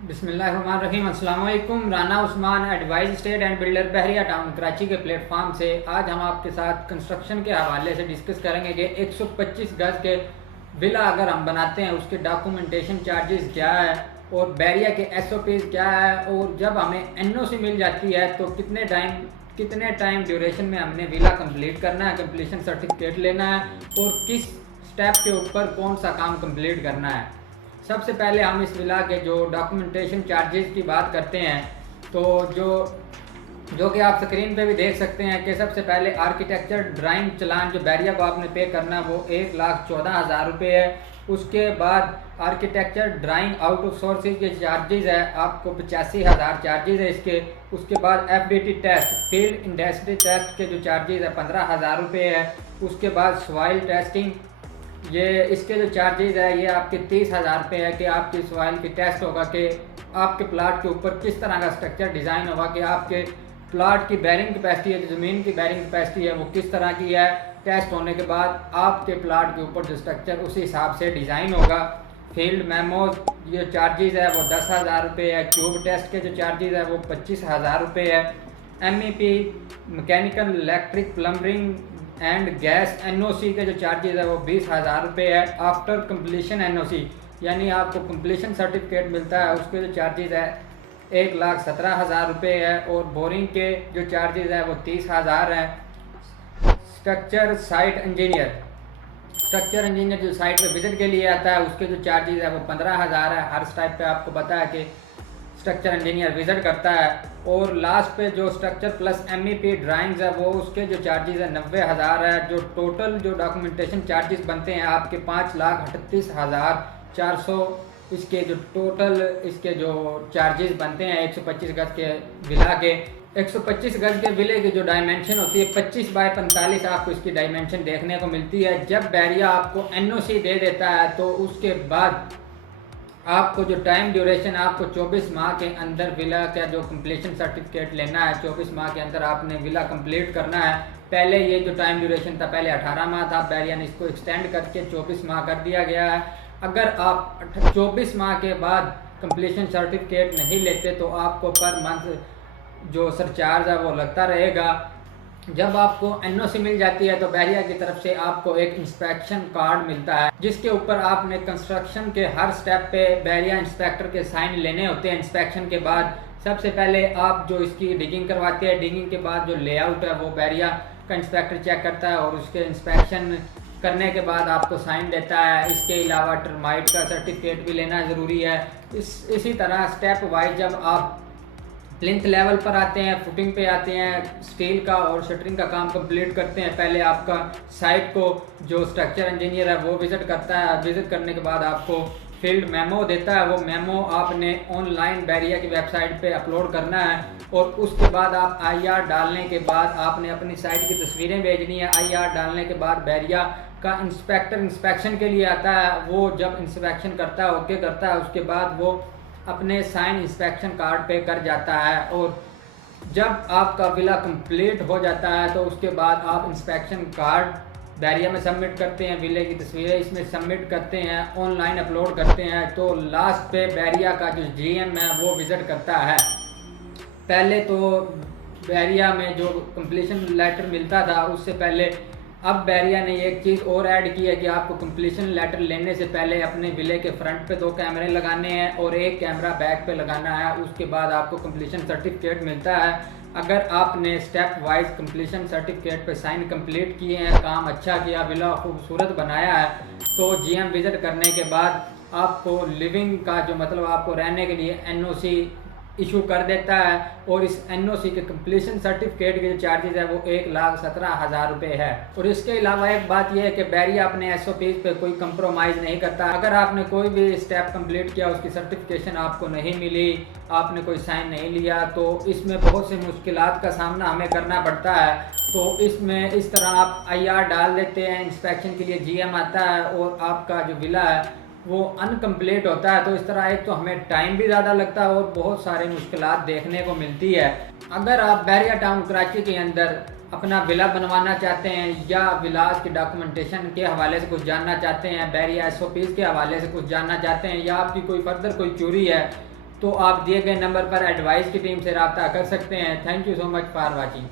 बिस्मिल्लाहिर्रहमानिर्रहीम। अस्सलाम वालेकुम। Rana Usman advise state and builder Bahria town Karachi के प्लेटफॉर्म से आज हम आपके साथ कंस्ट्रक्शन के हवाले से डिस्कस करेंगे कि 125 गज के विला अगर हम बनाते हैं उसके डॉक्यूमेंटेशन चार्जेस क्या है और बहरिया के एसओपीज क्या है, और जब हमें एनओसी मिल जाती है तो कितने टाइम ड्यूरेशन में हमने विला कंप्लीट करना है, कंप्लीशन सर्टिफिकेट लेना है और किस स्टेप के ऊपर कौन सा काम कंप्लीट करना है। सबसे पहले हम इस विला के जो डॉक्यूमेंटेशन चार्जेस की बात करते हैं तो जो कि आप स्क्रीन पे भी देख सकते हैं कि सबसे पहले आर्किटेक्चर ड्राइंग चलान जो बहरिया को आपने पे करना है वो 1,14,000 रुपये है। उसके बाद architecture drawing out of sources के चार्जेस है आपको 85,000 चार्जेस है इसके। उसके बाद FDT test field industry test के जो चार्जेस है 15,000 रुपये है। उसके बाद सॉइल टेस्टिंग ये इसके जो चार्जेस है ये आपके 30,000 रुपये है कि आपकी सॉइल की टेस्ट होगा कि आपके प्लाट के ऊपर किस तरह का स्ट्रक्चर डिज़ाइन होगा, कि आपके प्लाट की बैरिंग कैपेसिटी है, जो ज़मीन की बैरिंग कैपेसिटी है वो किस तरह की है। टेस्ट होने के बाद आपके प्लाट के ऊपर जो स्ट्रक्चर उसी हिसाब से डिज़ाइन होगा। फील्ड मेमोज ये चार्जेस है वो 10,000 रुपये है। क्यूब टेस्ट के जो चार्जेस है वो 25,000 रुपये है। MEP mechanical electric plumbing and gas NOC के जो चार्जेस है वो 20,000 रुपये है। आफ्टर कंप्लीशन NOC यानी आपको कंप्लीशन सर्टिफिकेट मिलता है उसके जो चार्जेस है 1,17,000 रुपये है। और बोरिंग के जो चार्जेस है वो 30,000 है। स्ट्रक्चर इंजीनियर जो साइट पे विजिट के लिए आता है उसके जो चार्जेस है वो 15,000 है। हर टाइप पे आपको पता है कि स्ट्रक्चर इंजीनियर विजिट करता है। और लास्ट पे जो स्ट्रक्चर प्लस MEP ड्राइंग्स है वो उसके जो चार्जेस है 90,000 है। जो टोटल जो डॉक्यूमेंटेशन चार्जेस बनते हैं आपके 5,38,400 इसके जो टोटल इसके जो चार्जेस बनते हैं 125 गज के विला के। 125 गज के विले की जो डायमेंशन होती है 25 बाय 45 आपको इसकी डायमेंशन देखने को मिलती है। जब बैरिया आपको NOC दे देता है तो उसके बाद आपको जो टाइम ड्यूरेशन आपको 24 माह के अंदर विला का जो कंप्लीशन सर्टिफिकेट लेना है, 24 माह के अंदर आपने विला कंप्लीट करना है। पहले ये जो टाइम ड्यूरेशन था पहले 18 माह था, बैरिया ने इसको एक्सटेंड करके 24 माह कर दिया गया है। अगर आप 24 माह के बाद कंप्लीशन सर्टिफिकेट नहीं लेते तो आपको पर मंथ जो सरचार्ज है वो लगता रहेगा। जब आपको NOC मिल जाती है तो बहरिया की तरफ से आपको एक इंस्पेक्शन कार्ड मिलता है जिसके ऊपर आपने कंस्ट्रक्शन के हर स्टेप पे बहरिया इंस्पेक्टर के साइन लेने होते हैं। इंस्पेक्शन के बाद सबसे पहले आप जो इसकी डिगिंग करवाते हैं, डिगिंग के बाद जो लेआउट है वो बहरिया का इंस्पेक्टर चेक करता है और उसके इंस्पेक्शन करने के बाद आपको साइन देता है। इसके अलावा टर्माइट का सर्टिफिकेट भी लेना ज़रूरी है। इसी तरह स्टेप वाइज जब आप प्लिंथ लेवल पर आते हैं, फुटिंग पे आते हैं, स्टील का और शटरिंग का काम कंप्लीट करते हैं। पहले आपका साइट को जो स्ट्रक्चर इंजीनियर है वो विजिट करता है। विजिट करने के बाद आपको फील्ड मेमो देता है। वो मेमो आपने ऑनलाइन बहरिया की वेबसाइट पे अपलोड करना है और उसके बाद आप IR डालने के बाद आपने अपनी साइट की तस्वीरें भेजनी है। IR डालने के बाद बहरिया का इंस्पेक्टर इंस्पेक्शन के लिए आता है। वो जब इंस्पेक्शन करता है, ओके करता है, उसके बाद वो अपने साइन इंस्पेक्शन कार्ड पे कर जाता है। और जब आपका विला कंप्लीट हो जाता है तो उसके बाद आप इंस्पेक्शन कार्ड बहरिया में सबमिट करते हैं, विले की तस्वीरें इसमें सबमिट करते हैं, ऑनलाइन अपलोड करते हैं। तो लास्ट पे बहरिया का जो GM है वो विजिट करता है। पहले तो बहरिया में जो कंप्लीशन लेटर मिलता था उससे पहले अब बहरिया ने एक चीज़ और ऐड की है कि आपको कंप्लीशन लेटर लेने से पहले अपने विले के फ्रंट पे 2 कैमरे लगाने हैं और एक कैमरा बैक पे लगाना है। उसके बाद आपको कंप्लीशन सर्टिफिकेट मिलता है। अगर आपने स्टेप वाइज कंप्लीशन सर्टिफिकेट पे साइन कंप्लीट किए हैं, काम अच्छा किया, विला खूबसूरत बनाया है, तो GM विजिट करने के बाद आपको लिविंग का जो मतलब आपको रहने के लिए NOC इशू कर देता है। और इस NOC के कंप्लीशन सर्टिफिकेट के जो चार्जेस है वो 1,17,000 रुपये है। और इसके अलावा एक बात यह है कि बहरिया अपने SOPs पे कोई कंप्रोमाइज़ नहीं करता। अगर आपने कोई भी स्टेप कंप्लीट किया, उसकी सर्टिफिकेशन आपको नहीं मिली, आपने कोई साइन नहीं लिया, तो इसमें बहुत सी मुश्किलात का सामना हमें करना पड़ता है। तो इसमें इस तरह आप IR डाल देते हैं, इंस्पेक्शन के लिए GM आता है और आपका जो विला है वो अनकम्प्लीट होता है। तो इस तरह एक तो हमें टाइम भी ज़्यादा लगता है और बहुत सारी मुश्किलात देखने को मिलती है। अगर आप बहरिया टाउन कराची के अंदर अपना विला बनवाना चाहते हैं या विलास की डॉक्यूमेंटेशन के हवाले से कुछ जानना चाहते हैं, बहरिया SOPs के हवाले से कुछ जानना चाहते हैं, या आपकी कोई फर्दर कोई क्यूरी है तो आप दिए गए नंबर पर एडवाइस की टीम से रब्ता कर सकते हैं। Thank you so much for watching.